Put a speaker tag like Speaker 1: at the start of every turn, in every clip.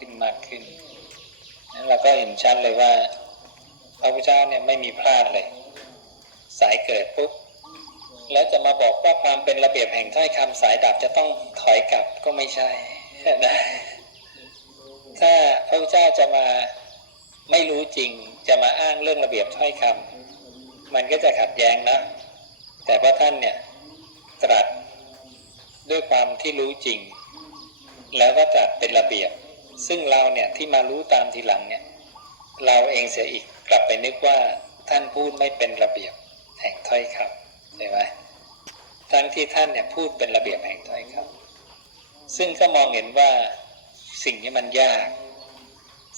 Speaker 1: ขึ้นมากขึ้นนั้นเราก็เห็นชัดเลยว่าพระพุทธเจ้าเนี่ยไม่มีพลาดเลย สายเกิดปุ๊บแล้วจะมาบอกว่าความเป็นระเบียบแห่งถ้อยคำสายดับจะต้องถอยกลับก็ไม่ใช่นะถ้าพระพุทธเจ้าจะมาไม่รู้จริง จะมาอ้างเรื่องระเบียบถ้อยคำมันก็จะขัดแย้งนะ แต่พระท่านเนี่ยตรัสด้วยความที่รู้จริง แล้วก็จัดเป็นระเบียบ ซึ่งเราเนี่ยที่มารู้ตามทีหลังเนี่ยเราเองเสียอีกกลับไปนึกว่าท่านพูดไม่เป็นระเบียบแห่งถ้อยคำใช่ไหมทั้งที่ท่านเนี่ยพูดเป็นระเบียบแห่งถ้อยคำซึ่งก็มองเห็นว่าสิ่งนี้มันยาก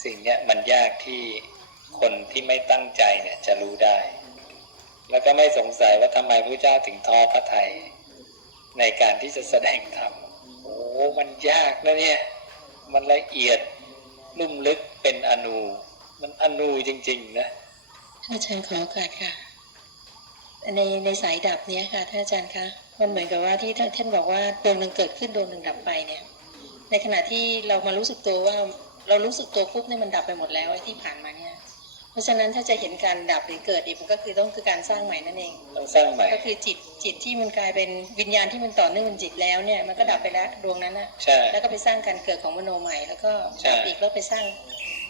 Speaker 1: สิ่งนี้มันยากที่คนที่ไม่ตั้งใจเนี่ยจะรู้ได้ แล้วก็ไม่สงสัยว่าทำไมพระเจ้าถึงท้อพระทัยในการที่จะแสดงธรรมโอ้มันยากนะเนี่ย มันละเอียดลุ่มลึกเป็นอนู มันอนูจริง ๆ นะ
Speaker 2: ท่านอาจารย์ขอโอกาสค่ะ ในในสายดับเนี้ยค่ะท่านอาจารย์คะมันเหมือนกับว่าที่ท่านบอกว่าดวงหนึ่งเกิดขึ้นดวงหนึ่งดับไปเนี่ย ในขณะที่เรามารู้สึกตัวว่าเรารู้สึกตัวปุ๊บเนี่ยมันดับไปหมดแล้วไอ้ที่ผ่านมาเนี่ย เพราะฉะนั้นถ้าจะเห็นการดับหรือเกิดอีกมันก็คือต้องคือการสร้างใหม่นั่นเอง
Speaker 1: ต้องสร้างใหม่
Speaker 2: ก็คือจิตจิตที่มันกลายเป็นวิญญาณที่มันต่อเนื่องเป็นจิตแล้วเนี่ยมันก็ดับไปแล้วดวงนั้นนะ
Speaker 1: ใช่
Speaker 2: แล้วก็ไปสร้างการเกิดของมโนใหม่ แล้วก็
Speaker 1: ใช่
Speaker 2: ดับอีกแล้วไปสร้าง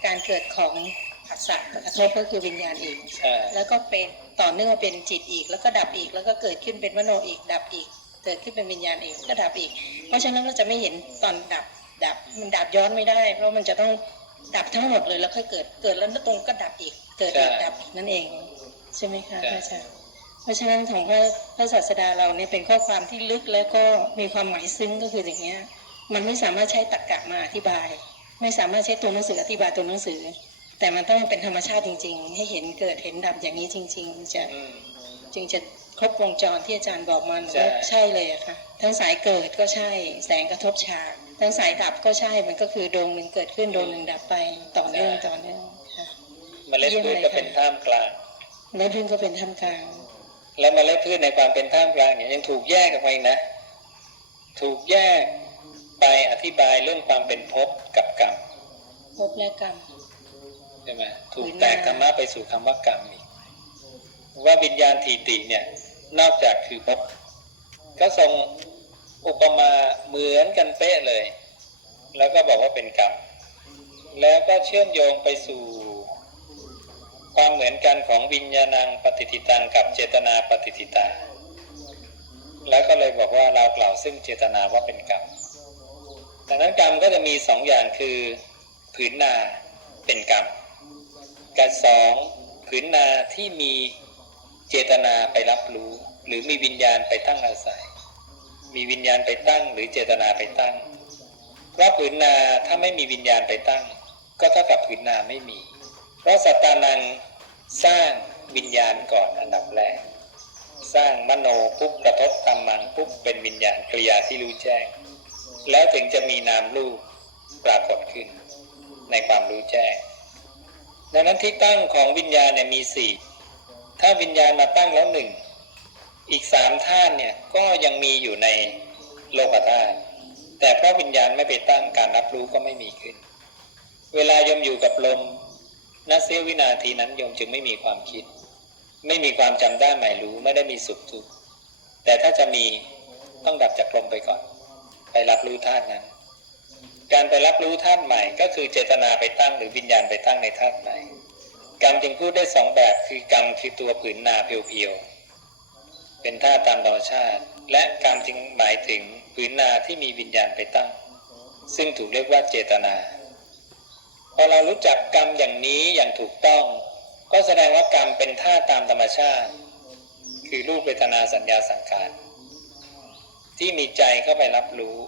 Speaker 2: การเกิดของผัสสะกระทบก็คือวิญญาณอีก
Speaker 1: ใช่
Speaker 2: แล้วก็เป็นต่อเนื่องมาเป็นจิตอีก แล้วก็ดับอีกแล้วก็เกิดขึ้นเป็นมโนอีก ดับอีก เกิดขึ้นเป็นวิญญาณอีกก็ดับอีก เพราะฉะนั้นเราจะไม่เห็นตอนดับดับมันดับย้อนไม่ได้ เพราะมันจะต้อง ดับทั้งหมดเลยแล้วค่อยเกิดเกิดแล้วตรงก็ดับอีก เกิดอีกดับอีกนั่นเอง ใช่ไหมคะพระอาจารย์เพราะฉะนั้นของพระพระศาสดาเราเนี่ยเป็นข้อความที่ลึกแล้วก็มีความหมายซึ้งก็คืออย่างเงี้ย มันไม่สามารถใช้ตรรกะมาอธิบาย ไม่สามารถใช้ตัวหนังสืออธิบายตัวหนังสือ แต่มันต้องเป็นธรรมชาติจริง ๆ ให้เห็นเกิดเห็นดับอย่างนี้จริง ๆ จะ
Speaker 1: อืม
Speaker 2: จึงจะครบวงจรที่อาจารย์บอกมัน
Speaker 1: ใช่
Speaker 2: ว่าใช่เลยอะค่ะทั้งสายเกิดก็ใช่ แสงกระทบฉาก ทั้งสายดับก็ใช่มันก็คือดวงหนึ่งเกิดขึ้นดวงหนึ่งดับไปต่อเนื่องต่อเนื่องค่ะ
Speaker 1: เมล็ดพืชก็เป็นท่ามกลาง
Speaker 2: แล้วพึ่งก็เป็นท่ามกลาง
Speaker 1: แล้วเมล็ดพืชในความเป็นท่ามกลางเนี่ยยังถูกแยกออกมาอีกนะ ถูกแยกไปอธิบายเรื่องความเป็นภพกับกรรม
Speaker 2: ภพและกรรม
Speaker 1: ใช่ไหมถูกแตกธรรมะไปสู่คำว่ากรรมอีกว่าวิญญาณทีติเนี่ยนอกจากคือภพก็ทรง อุปมาเหมือนกันเป๊ะเลย แล้วก็บอกว่าเป็นกรรม แล้วก็เชื่อมโยงไปสู่ ความเหมือนกันของวิญญาณังปฏิทิตังกับเจตนาปฏิทิตา แล้วก็เลยบอกว่าเรากล่าวซึ่งเจตนาว่าเป็นกรรมดังนั้นกรรมก็จะมีสองอย่างคือผืนนาเป็นกรรมกับสองผืนนาที่มีเจตนาไปรับรู้ หรือมีวิญญาณไปตั้งอาศัย มีวิญญาณไปตั้ง หรือเจตนาไปตั้ง ว่าผืนนาถ้าไม่มีวิญญาณไปตั้ง ก็เท่ากับผืนนาไม่มี เพราะสัตตานังสร้างวิญญาณก่อนอันดับแรก สร้างมโนปุ๊บกระทบกรรมังปุ๊บเป็นวิญญาณกริยาที่รู้แจ้ง แล้วถึงจะมีนามรูปปรากฏขึ้น ในความรู้แจ้ง ดังนั้นที่ตั้งของวิญญาณเนี่ยมีสี่ถ้าวิญญาณมาตั้งแล้วหนึ่ง อีกสามธาตุเนี่ยก็ยังมีอยู่ในโลกธาตุแต่เพราะวิญญาณไม่ไปตั้งการรับรู้ก็ไม่มีขึ้น เวลายมอยู่กับลมณเสี้ยววินาทีนั้นยมจึงไม่มีความคิด ไม่มีความจำได้หมายรู้ไม่ได้มีสุขทุกข์แต่ถ้าจะมีต้องดับจากลมไปก่อน ไปรับรู้ธาตุนั้น การไปรับรู้ธาตุใหม่ ก็คือเจตนาไปตั้งหรือวิญญาณไปตั้งในธาตุใหม่กรรมจึงพูดได้สองแบบคือกรรมคือตัวผืนนาเพียวๆ เป็นธาตามธรรมชาติ และกรรมจึงหมายถึงผืนนาที่มีวิญญาณไปตั้ง ซึ่งถูกเรียกว่าเจตนา พอเรารู้จักกรรมอย่างนี้อย่างถูกต้อง ก็แสดงว่ากรรมเป็นธาตุตามธรรมชาติ คือรูปเวทนาสัญญาสังขารที่มีใจเข้าไปรับรู้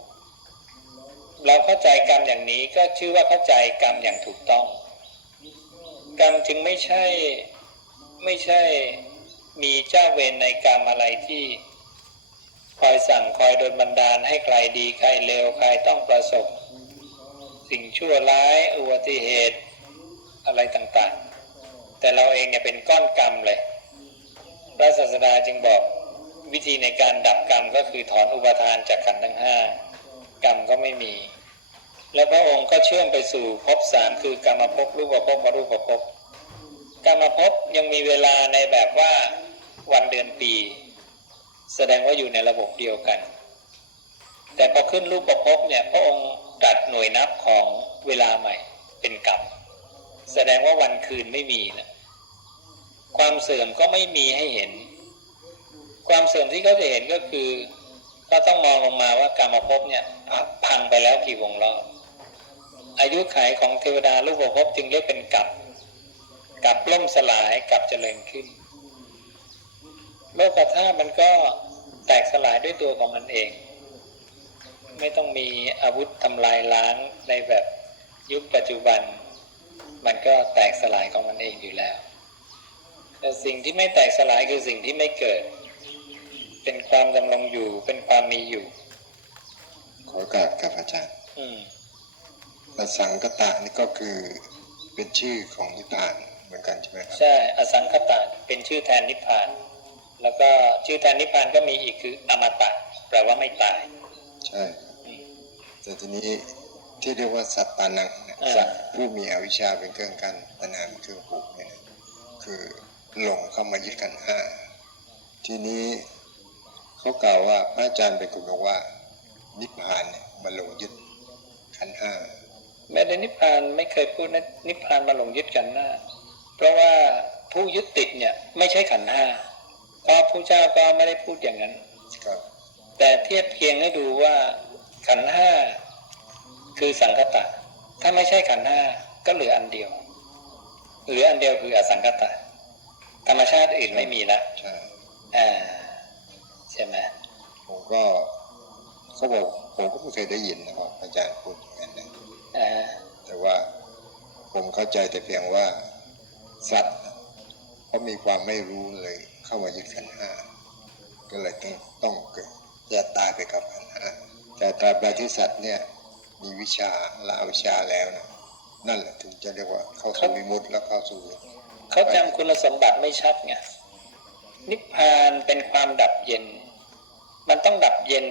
Speaker 1: เราเข้าใจกรรมอย่างนี้ก็ชื่อว่าเข้าใจกรรมอย่างถูกต้อง กรรมจึงไม่ใช่ไม่ใช่ มีเจ้าเวรในกรรมอะไรที่ คอยสั่งคอยโดนบันดาลให้ใครดีใครเลวใครต้องประสบ สิ่งชั่วร้ายอุบัติเหตุอะไรต่างๆ แต่เราเองเนี่ยเป็นก้อนกรรมเลยพระศาสดาจึงบอกวิธีในการดับกรรมก็คือถอนอุปทานจากขันธ์ทั้งห้ากรรมก็ไม่มี แล้วพระองค์ก็เชื่อมไปสู่ภพสามคือกรรมภพรูปภพอรูปภพ กรรมภพยังมีเวลาในแบบว่าวันเดือนปี แสดงว่าอยู่ในระบบเดียวกัน แต่พอขึ้นรูปภพบเนี่ยพระองค์ตัดหน่วยนับของเวลาใหม่ เป็นกรรมแสดงว่าวันคืนไม่มีนะความเสื่อมก็ไม่มีให้เห็น ความเสื่อมที่เขาจะเห็นก็คือก็ต้องมองลงมาว่ากรรมภพเนี่ยพังไปแล้วกี่วงรอบอายุขัยของเทวดาลูกภพจึงเรียกเป็นกับ กับล่มสลายกับเจริญขึ้น โลกธาตุมันก็แตกสลายด้วยตัวของมันเอง ไม่ต้องมีอาวุธทำลายล้างในแบบยุคปัจจุบัน มันก็แตกสลายของมันเองอยู่แล้ว แต่สิ่งที่ไม่แตกสลายคือสิ่งที่ไม่เกิด เป็นความดำรงอยู่เป็นความมีอยู่
Speaker 3: ขอโอกราบกับอาจารย์
Speaker 1: อืม
Speaker 3: อสังกตะนี่ก็คือเป็นชื่อของนิพพานเห มือนกันใช่ไหมครับ
Speaker 1: ใช่ อสังคตะเป็นชื่อแทนนิพพาน แล้วก็ชื่อแทนนิพพานก็มีอีกคืออมตะแปลว่าไม่ตาย
Speaker 3: ใช่ครับแต่ทีนี้ที่เรียกว่าสัตตานังเนี่ย
Speaker 1: อ่า
Speaker 3: สัตว์ผู้มีอวิชชาเป็นเครื่องกันตัณหาเป็นเครื่องผูกเนี่ยนะคือหลงเข้ามายึดกันธ์ห้าทีนี้เขากล่าวว่าพระอาจารย์เป็นคนบอกว่า นิพพานเนี่ยมาหลงยึดขันธ์ห้า
Speaker 1: แม้ในนิพพานไม่เคยพูดนะนิพพานมาหลงยึดกันหน้า เพราะว่าผู้ยึดติดเนี่ยไม่ใช่ขันธ์ห้าเพราะผู้เจ้าก็ไม่ได้พูดอย่างนั้น
Speaker 3: ครับ
Speaker 1: แต่เทียบเคียงให้ดูว่าขันธ์ห้าคือสังคตะ ถ้าไม่ใช่ขันธ์ห้าก็เหลืออันเดียวเหลืออันเดียวคืออสังคตะ ธรรมชาติอื่นไม่มีละ
Speaker 3: ใช่
Speaker 1: อ่าใช่ไหม
Speaker 3: ผมก็เขาบอกผมก็ไม่เคยได้ยินนะครับอาจารย์พูดอย่างนั้นนะ
Speaker 1: อ่า
Speaker 3: แต่ว่าผมเข้าใจแต่เพียงว่า สัตว์เขามีความไม่รู้เลยเข้ามายึดขันธ์ห้าก็เลยต้องต้องเกิดจะตายไปกับขันธ์ห้าแต่ตราบใดที่สัตว์เนี่ยมีวิชาละอวิชาแล้วนะนั่นแหละถึงจะเรียกว่าเข้าสู่วิมุตติแล้วเข้าสู่
Speaker 1: เขาจำคุณสมบัติไม่ชัดไงนิพพานเป็นความดับเย็น มันต้องดับเย็น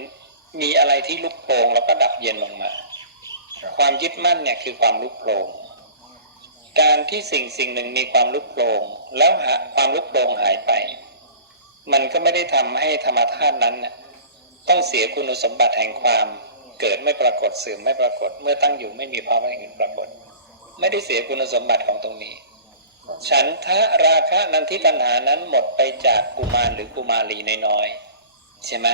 Speaker 1: มีอะไรที่ลุกโผงแล้วก็ดับเย็นลงมา ความยึดมั่นเนี่ยคือความลุกโผง การที่สิ่งสิ่งหนึ่งมีความลุกโผงแล้วหาความลุกโผงหายไป มันก็ไม่ได้ทำให้ธรรมธาตุนั้นต้องเสียคุณสมบัติแห่งความเกิดไม่ปรากฏเสื่อมไม่ปรากฏ เมื่อตั้งอยู่ไม่มีภาวะอื่นปรากฏ ไม่ได้เสียคุณสมบัติของตรงนี้ ฉันทะราคะนันทิตัณหานั้นหมดไปจากกุมารหรือกุมารีน้อยๆใช่ไหม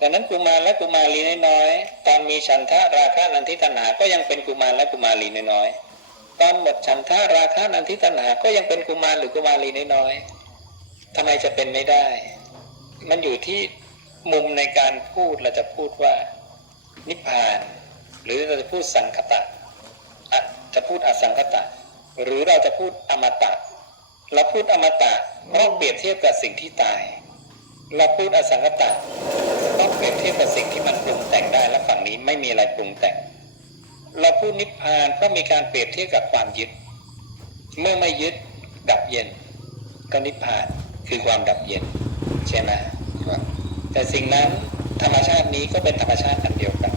Speaker 1: ดังนั้นกุมารและกุมารีน้อยๆตอนมีฉันทะราคะนันทิตัณหาก็ยังเป็นกุมารและกุมารีน้อยๆ ตอนหมดฉันทะราคะนันทิตัณหาก็ยังเป็นกุมารหรือกุมารีน้อยๆทำไมจะเป็นไม่ได้ มันอยู่ที่มุมในการพูดเราจะพูดว่า นิพพาน หรือเราจะพูดสังคตะะจะพูดอสังคตะ หรือเราจะพูดอมตะ เราพูดอมตะเพราะเปรียบเทียบกับสิ่งที่ตาย เราพูดอสังคตะเพราะเปรียบเทียบกับสิ่งที่มันปรุงแต่งได้และฝั่งนี้ไม่มีอะไรปรุงแต่ง เราพูดนิพพานเพราะมีการเปรียบเทียบกับความยึด เมื่อไม่ยึดดับเย็น ก็นิพพานคือความดับเย็น ใช่ไหม
Speaker 3: ครับ
Speaker 1: แต่สิ่งนั้นธรรมชาตินี้ก็เป็นธรรมชาติอันเดียวกัน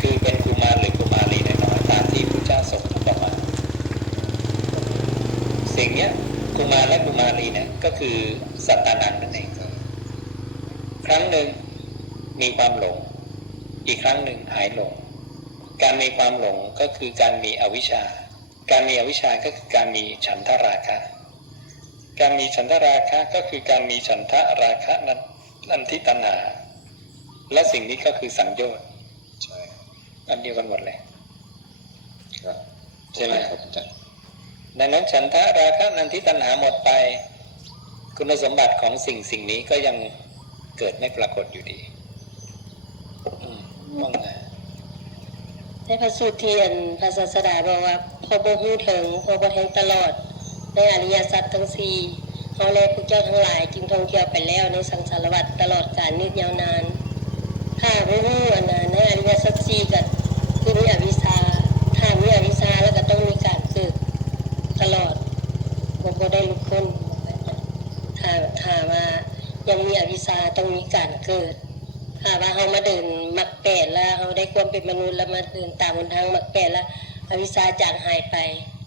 Speaker 1: คือเป็นกุมารหรือกุมารีน้อยตามที่พระเจ้าทรงอุปมาสิ่งเนี้ยกุมารและกุมารีเนี่ยก็คือสัตตานังนั่นเองครั้งหนึ่งมีความหลง อีกครั้งหนึ่งหายหลง การมีความหลงก็คือการมีอวิชชา การมีอวิชชาก็คือการมีฉันทราคะ การมีฉันทราคะก็คือการมีฉันทราคะนั้นนันทิตัณหา และสิ่งนี้ก็คือสังโยชน์
Speaker 3: ใช่
Speaker 1: อันเดียวกันหมดเลยใช่ไหม
Speaker 3: ครับอาจารย์
Speaker 1: ดังนั้นฉันทะราคะนันทิตัณหาหมดไป คุณสมบัติของสิ่งสิ่งนี้ก็ยังเกิดไม่ปรากฏอยู่ดีว่าไง
Speaker 4: ในพระสูตรเที่อันพระศาสดาบอกว่าพอบ่ฮู้ถึงพอบ่แทงตลอด ในอริยสัจทั้งสี่เขาและพวกเจ้าทั้งหลายจึงท่องเที่ยวไปแล้วในสังสารวัฏตลอดกาลยืดยาวนานถ้าบ่ฮู้อันนั้นในอริยสัจสี่ก็คือมีอวิชชาถ้ามีอวิชชาแล้วก็ต้องมีการเกิดตลอดบ่บ่ได้ลุกขึ้นถ้าถ้าว่ายังมีอวิชชาต้องมีการเกิด ถ้าว่าเฮามาเดินมักแปปดแล้วเขาได้ความเป็นมนุษย์แล้วมาเดินตามหนทางมักแปดแล้วอวิชชาจางหายไป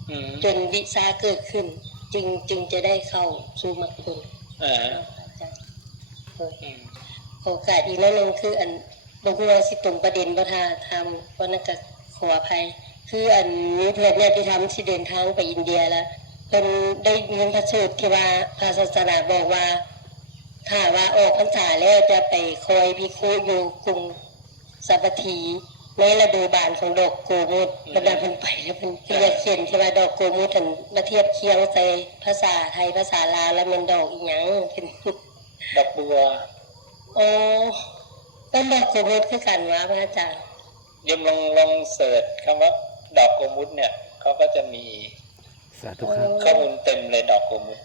Speaker 1: อืม
Speaker 4: จนวิชาเกิดขึ้น จึงจึงจะได้เข้าสู่มรรคผล
Speaker 1: อ่า
Speaker 4: เนาะอาจารย์โอ้ย
Speaker 1: อืม
Speaker 4: โอกาสอีกนิดนึงคืออันบางทีว่าสิตรงประเด็นประทาทำวันนั้นก็ขออภัย คืออันนี้เพื่อนเนี่ยที่ทำที่เดินทางไปอินเดียแล้วเป็นได้เงินพระสูตรที่ว่าพระศาสนาบอกว่า ถ้าว่าออกพรรษาแล้วจะไปคอยพิคุอยู่กรุงสัพทีในฤดูบานของดอกโกมุตบรรดาเพิ่นไปแล้วเพิ่นเรียกเขียนที่ว่าดอกโกมุตถึงมาเทียบเคียงใส่ภาษาไทยภาษาลาวแล้วแมันดอกอีหยังเพิ่น
Speaker 1: ดอกบัว
Speaker 4: โอ้เป็นดอกโกมุตคือกันวะพระอาจารย์
Speaker 1: ยมลองลองเสิร์ชคำว่าดอกโกมุตเนี่ยเขาก็จะมี
Speaker 5: สาธุครับ
Speaker 1: ข้อมูลเต็มเลยดอกโกมุต